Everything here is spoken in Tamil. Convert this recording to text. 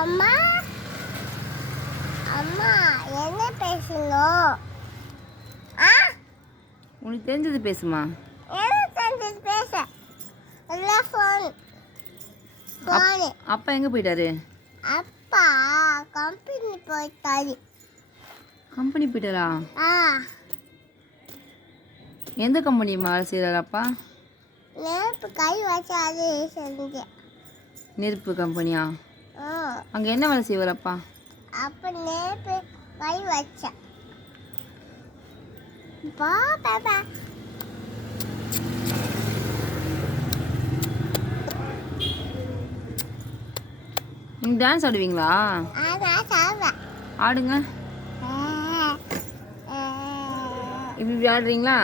அம்மா அம்மா என்ன பேசணும்? உனக்கு தெரிஞ்சது பேசுமா. என்ன தெரிஞ்சது பேச? எல்லாம் ஃபோன். அப்பா எங்கே போயிட்டாரு? அப்பா கம்பெனி போயிட்டாரு. கம்பெனி போயிட்டாரா? எந்த கம்பெனி வேலை செய்கிறாரு அப்பா? நெருப்பு கை வச்சு அது செஞ்சேன். நெருப்பு கம்பெனியா? அங்கே என்ன வேலை செய்வார் அப்பா? அப்போ நெருப்பு கை வச்சேன். பாப்பா நீங்கள் டான்ஸ் ஆடுவீங்களா? ஆடுங்க. இப்படி ஆடுறீங்களா?